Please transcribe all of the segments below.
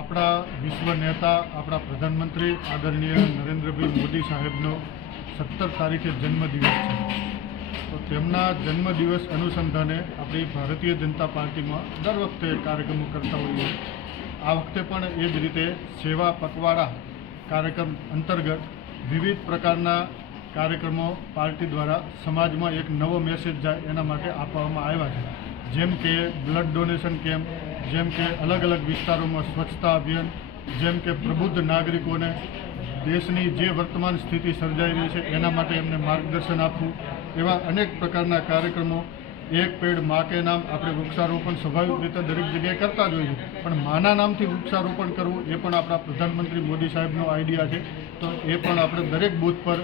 આપણા વિશ્વ નેતા આપણા પ્રધાનમંત્રી આદરણીય નરેન્દ્રભાઈ મોદી સાહેબનો 17 તારીખે જન્મદિવસ છે. તો તેમના જન્મદિવસ અનુસંધાને આપણી ભારતીય જનતા પાર્ટીમાં દર વખતે કાર્યક્રમો કરતા હોઈએ. આ વખતે પણ એ જ રીતે સેવા પખવાડા કાર્યક્રમ અંતર્ગત વિવિધ પ્રકારના કાર્યક્રમો પાર્ટી દ્વારા સમાજમાં એક નવો મેસેજ જાય એના માટે આપવામાં આવ્યા છે. જેમ કે બ્લડ ડોનેશન કેમ્પ, જેમ કે અલગ અલગ વિસ્તારોમાં સ્વચ્છતા અભિયાન, જેમ કે પ્રબુદ્ધ નાગરિકોને દેશની જે વર્તમાન સ્થિતિ સર્જાઈ રહી છે એના માટે એમને માર્ગદર્શન આપવું, એવા અનેક પ્રકારના કાર્યક્રમો. એક પેડ મા કે નામ, આપણે વૃક્ષારોપણ સ્વાભાવિક રીતે દરેક જગ્યાએ કરતા જ હોઈએ, પણ માના નામથી વૃક્ષારોપણ કરવું એ પણ આપણા પ્રધાનમંત્રી મોદી સાહેબનો આઈડિયા છે. તો એ પણ આપણે દરેક બૂથ પર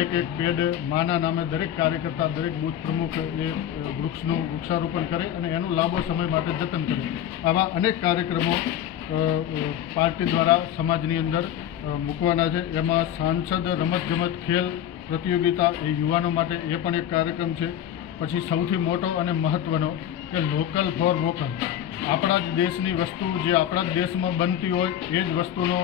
એક પેડ માના નામે દરેક કાર્યકર્તા, દરેક બૂથ પ્રમુખ એ વૃક્ષનું વૃક્ષારોપણ કરે અને એનું લાંબો સમય માટે જતન કરે. આવા અનેક કાર્યક્રમો પાર્ટી દ્વારા સમાજની અંદર મૂકવાના છે. એમાં સાંસદ રમતગમત ખેલ પ્રતિયોગિતા એ યુવાનો માટે એ પણ એક કાર્યક્રમ છે. પછી સૌથી મોટો અને મહત્ત્વનો કે લોકલ ફોર વોકલ. આપણા જ દેશની વસ્તુ જે આપણા જ દેશમાં બનતી હોય એ જ વસ્તુનો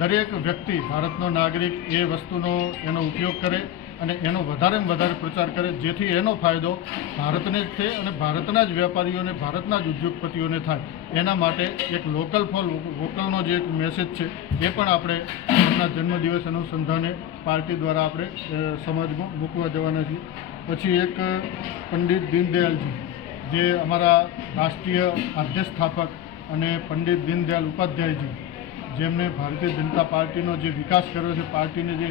દરેક વ્યક્તિ, ભારતનો નાગરિક એ વસ્તુનો એનો ઉપયોગ કરે અને એનો વધારેમાં વધારે પ્રચાર કરે, જેથી એનો ફાયદો ભારતને જ થાય અને ભારતના જ વેપારીઓને, ભારતના જ ઉદ્યોગપતિઓને થાય. એના માટે એક લોકલ ફોર વોકલનો જે એક મેસેજ છે એ પણ આપણે એમના જન્મદિવસ અનુસંધાને પાર્ટી દ્વારા આપણે સમાજમાં મૂકવા જવાના છીએ. પછી એક પંડિત દીનદયાલજી, જે અમારા રાષ્ટ્રીય આદ્ય સ્થાપક અને પંડિત દીનદયાલ ઉપાધ્યાયજી, જેમને ભારતીય જનતા પાર્ટીનો જે વિકાસ કર્યો છે, પાર્ટીને જે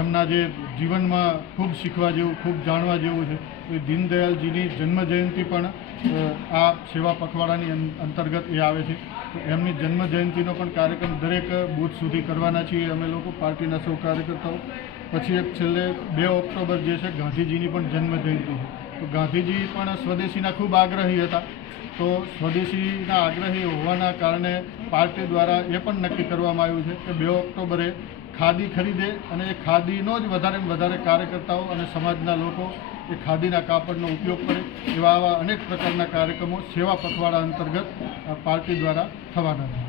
એમના જે જીવનમાં ખૂબ શીખવા જેવું, ખૂબ જાણવા જેવું છે, એ દીનદયાલજીની જન્મજયંતિ પણ આ સેવા પખવાડાની અંતર્ગત એ આવે છે. તો એમની જન્મજયંતિનો પણ કાર્યક્રમ દરેક બૂથ સુધી કરવાના છીએ અમે લોકો, પાર્ટીના સૌ કાર્યકર્તાઓ. પછી એક છેલ્લે 2 ઓક્ટોબર જે છે ગાંધીજીની પણ જન્મજયંતિ છે. તો ગાંધીજી પણ સ્વદેશીના ખૂબ આગ્રહી હતા. તો સ્વદેશીના આગ્રહી હોવાના કારણે પાર્ટી દ્વારા એ પણ નક્કી કરવામાં આવ્યું છે કે 2 ઓક્ટોબરે ખાદી ખરીદે અને એ ખાદીનો જ વધારેમાં વધારે કાર્યકર્તાઓ અને સમાજના લોકો એ ખાદીના કાપડનો ઉપયોગ કરે. એવા આવા અનેક પ્રકારના કાર્યક્રમો સેવા પખવાડા અંતર્ગત પાર્ટી દ્વારા થવાના છે.